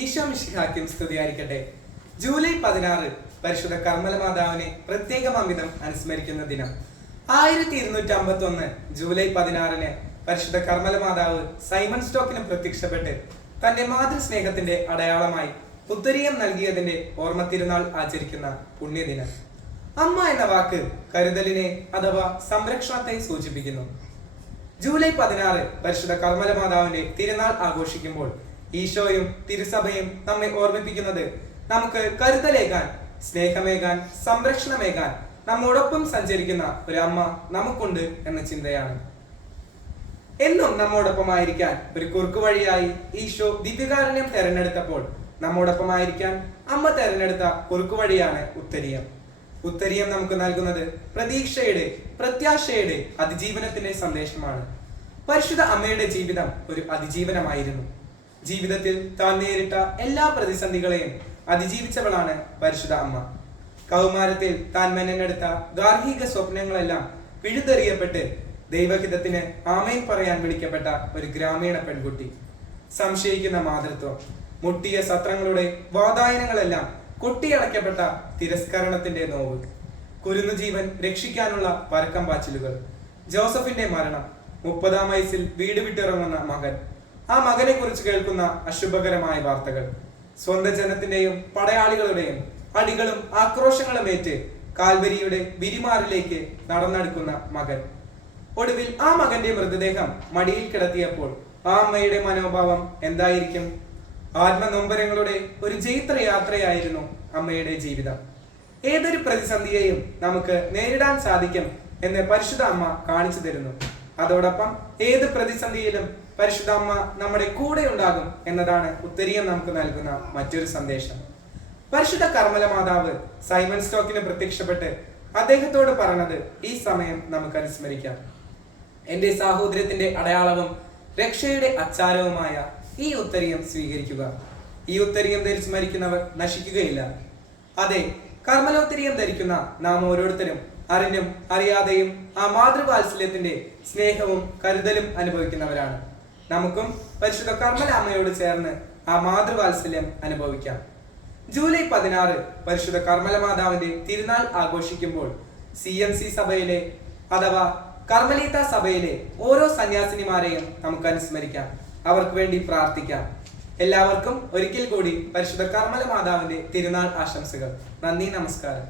ഈശോ മിശിഹാക്കും സ്തുതിയായിരിക്കട്ടെ. ജൂലൈ പതിനാറ് പരിശുദ്ധ കർമ്മല മാതാവിനെ പ്രത്യേകം അമിതം അനുസ്മരിക്കുന്ന ദിനം. ആയിരത്തി ഇരുന്നൂറ്റി അമ്പത്തി ഒന്ന് ജൂലൈ പതിനാറിന് പരിശുദ്ധ കർമ്മല മാതാവ് സൈമൺ സ്റ്റോക്കിന് പ്രത്യക്ഷപ്പെട്ട് തന്റെ മാതൃസ്നേഹത്തിന്റെ അടയാളമായി ഉത്തരീയം നൽകിയതിന്റെ ഓർമ്മ തിരുനാൾ ആചരിക്കുന്ന പുണ്യദിനം. അമ്മ എന്ന വാക്ക് കരുതലിനെ അഥവാ സംരക്ഷണത്തെ സൂചിപ്പിക്കുന്നു. ജൂലൈ പതിനാറ് പരിശുദ്ധ കർമ്മല മാതാവിന്റെ തിരുനാൾ ആഘോഷിക്കുമ്പോൾ ഈശോയും തിരുസഭയും നമ്മെ ഓർമ്മിപ്പിക്കുന്നത്. നമുക്ക് കരുതലേകാൻ സ്നേഹമേകാൻ സംരക്ഷണമേകാൻ നമ്മോടൊപ്പം സഞ്ചരിക്കുന്ന ഒരു അമ്മ നമുക്കുണ്ട് എന്ന ചിന്തയാണ്. എന്നും നമ്മോടൊപ്പമായിരിക്കാൻ ഒരു കുറുക്കു വഴിയായി ഈശോ ദിവ്യകാരുണ്യം തെരഞ്ഞെടുത്തപ്പോൾ നമ്മോടൊപ്പമായിരിക്കാൻ അമ്മ തെരഞ്ഞെടുത്ത കുറുക്കു വഴിയാണ് ഉത്തരീയം. ഉത്തരീയം നമുക്ക് നൽകുന്നത് പ്രതീക്ഷയുടെ പ്രത്യാശയുടെ അതിജീവനത്തിന്റെ സന്ദേശമാണ്. പരിശുദ്ധ അമ്മയുടെ ജീവിതം ഒരു അതിജീവനമായിരുന്നു. ജീവിതത്തിൽ താൻ നേരിട്ട എല്ലാ പ്രതിസന്ധികളെയും അതിജീവിച്ചവളാണ് പരിശുദ്ധ അമ്മ. കൗമാരത്തിൽ താൻ മെനഞ്ഞെടുത്ത ഗാർഹിക സ്വപ്നങ്ങളെല്ലാം പിഴുതെറിയപ്പെട്ട് ദൈവഹിതത്തിന് ആമേൻ പറയാൻ വിളിക്കപ്പെട്ട ഒരു ഗ്രാമീണ പെൺകുട്ടി. സംശയിക്കുന്ന മാതൃത്വം മുട്ടിയ സത്രങ്ങളുടെ വാതായനങ്ങളെല്ലാം കൊട്ടിയടയ്ക്കപ്പെട്ട തിരസ്കരണത്തിന്റെ നോവ്. കുരുന്നു ജീവൻ രക്ഷിക്കാനുള്ള പരക്കം പാച്ചിലുകൾ. ജോസഫിന്റെ മരണം മുപ്പതാം വയസ്സിൽ വീട് വിട്ടിറങ്ങുന്ന മകൻ. ആ മകനെ കുറിച്ച് കേൾക്കുന്ന അശുഭകരമായ വാർത്തകൾ. സ്വന്തം ജനത്തിന്റെയും പടയാളികളുടെയും അടികളും ആക്രോശങ്ങളും ഏറ്റ് കാൽവരിയുടെ വിരിമാറിലേക്ക് നടന്നെടുക്കുന്ന മകൻ. ഒടുവിൽ ആ മകന്റെ മൃതദേഹം മടിയിൽ കിടത്തിയപ്പോൾ ആ അമ്മയുടെ മനോഭാവം എന്തായിരിക്കും? ആത്മനൊമ്പരങ്ങളുടെ ഒരു ജൈത്ര യാത്രയായിരുന്നു അമ്മയുടെ ജീവിതം. ഏതൊരു പ്രതിസന്ധിയെയും നമുക്ക് നേരിടാൻ സാധിക്കും എന്ന് പരിശുദ്ധ അമ്മ കാണിച്ചു തരുന്നു. അതോടൊപ്പം ഏത് പ്രതിസന്ധിയിലും പരിശുദ്ധ അമ്മ നമ്മുടെ കൂടെ ഉണ്ടാകും എന്നതാണ് ഉത്തരീയം നമുക്ക് നൽകുന്ന മറ്റൊരു സന്ദേശം. പരിശുദ്ധ കർമ്മല മാതാവ് സൈമൺ സ്റ്റോക്കിന് പ്രത്യക്ഷപ്പെട്ട് അദ്ദേഹത്തോട് പറഞ്ഞത് ഈ സമയം നമുക്ക് അനുസ്മരിക്കാം. എന്റെ സാഹോദര്യത്തിന്റെ അടയാളവും രക്ഷയുടെ അച്ചാരവുമായ ഈ ഉത്തരീയം സ്വീകരിക്കുക. ഈ ഉത്തരീയം ധരിച്ച് മരിക്കുന്നവർ നശിക്കുകയില്ല. അതെ കർമ്മലോത്തരീയം ധരിക്കുന്ന നാം ഓരോരുത്തരും അറിഞ്ഞും അറിയാതെയും ആ മാതൃവാത്സല്യത്തിന്റെ സ്നേഹവും കരുതലും അനുഭവിക്കുന്നവരാണ്. നമുക്കും പരിശുദ്ധ കർമ്മല അമ്മയോട് ചേർന്ന് ആ മാതൃവാത്സല്യം അനുഭവിക്കാം. ജൂലൈ പതിനാറ് പരിശുദ്ധ കർമ്മല മാതാവിന്റെ തിരുനാൾ ആഘോഷിക്കുമ്പോൾ സി എം സി സഭയിലെ അഥവാ കർമ്മലീത്ത സഭയിലെ ഓരോ സന്യാസിനിമാരെയും നമുക്ക് അനുസ്മരിക്കാം. അവർക്ക് വേണ്ടി പ്രാർത്ഥിക്കാം. എല്ലാവർക്കും ഒരിക്കൽ കൂടി പരിശുദ്ധ കർമ്മല മാതാവിന്റെ തിരുനാൾ ആശംസകൾ. നന്ദി നമസ്കാരം.